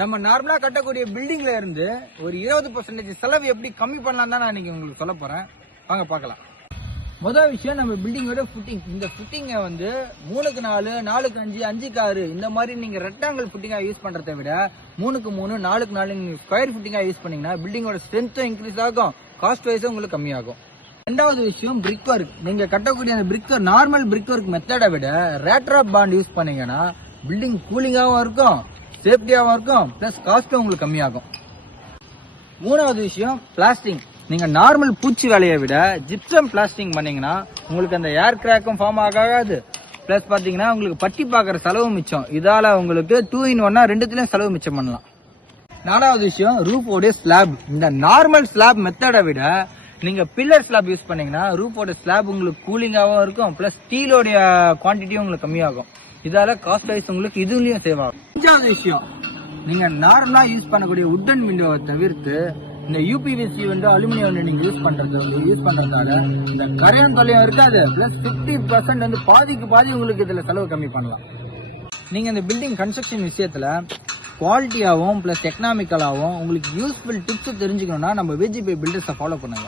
நம்ம நார்மலா கட்டக்கூடிய பில்டிங்ல இருந்து ஒரு 20% செலவு எப்படி கம்மி பண்ணலாம் தான் நான் இன்னைக்கு உங்களுக்கு சொல்ல போறேன். வாங்க பார்க்கலாம். முதல் விஷயம், நம்ம பில்டிங்கோட ஃபுட்டிங். இந்த ஃபுட்டிங்கை வந்து 3க்கு 4, 4க்கு 5, 5க்கு 6 இந்த மாதிரி நீங்க ரெக்டாங்கிள் ஃபுட்டிங்கா யூஸ் பண்றதை விட 3க்கு 3, 4க்கு 4 நீங்க ஸ்கொயர் ஃபுட்டிங்கா யூஸ் பண்ணீங்கன்னா பில்டிங்கோட ஸ்ட்ரென்த்தும் இன்க்ரீஸ் ஆகும், காஸ்ட் வைஸும் உங்களுக்கு கம்மியாகும். ரெண்டாவது விஷயம், பிரிக் ஒர்க். நீங்க கட்டக்கூடிய அந்த பிரிக் நார்மல் பிரிக் ஒர்க் மெத்தடை விட ரேட்ராப் பாண்ட் யூஸ் பண்ணீங்கன்னா பில்டிங் கூலிங்காகவும் இருக்கும், சேஃப்டியாகவும் இருக்கும், பிளஸ் காஸ்ட்டும் உங்களுக்கு கம்மியாகும். மூணாவது விஷயம், பிளாஸ்டிங். நீங்க நார்மல் பூச்சி வேலையை விட ஜிப்சம் பிளாஸ்டிங் பண்ணீங்கன்னா உங்களுக்கு அந்த ஏர் கிராக்கும் ஃபார்ம் ஆகாது, பிளஸ் பாத்தீங்கன்னா உங்களுக்கு பட்டி பாக்குற செலவு மிச்சம். இதால உங்களுக்கு 2 in 1 ரெண்டுத்திலயும் செலவு மிச்சம் பண்ணலாம். நாலாவது விஷயம், ரூஃபோட ஸ்லாப். இந்த நார்மல் ஸ்லாப் மெத்தடை விட நீங்க பில்லர் ஸ்லாப் யூஸ் பண்ணீங்கன்னா ரூஃபோட ஸ்லாப் உங்களுக்கு கூலிங்காகவும் இருக்கும், பிளஸ் ஸ்டீலோட குவான்டிட்டியும் உங்களுக்கு கம்மியாகும். இதால காஸ்ட் வைஸ் உங்களுக்கு இதுலயும் சேவ் ஆகும். அஞ்சாவது விஷயம், நீங்க நார்மலா யூஸ் பண்ணக்கூடிய உட்டன் விண்டோவை தவிர்த்து இந்த யூபிவிசி விண்டோ, அலுமினியம் விண்டோ நீங்க யூஸ் பண்றதால இந்த கரையான் தொல்லையும் இருக்காது, பிளஸ் 50% வந்து பாதிக்கு பாதி உங்களுக்கு இதுல செலவு கம்மி பண்ணலாம். நீங்க இந்த பில்டிங் கன்ஸ்ட்ரக்ஷன் விஷயத்துல குவாலிட்டியாகவும் பிளஸ் எக்கனாமிக்கலாகவும் உங்களுக்கு யூஸ்ஃபுல் டிப்ஸ் தெரிஞ்சுக்கணும்னா நம்ம விஜிபி பில்டர்ஸை ஃபாலோ பண்ணுங்க.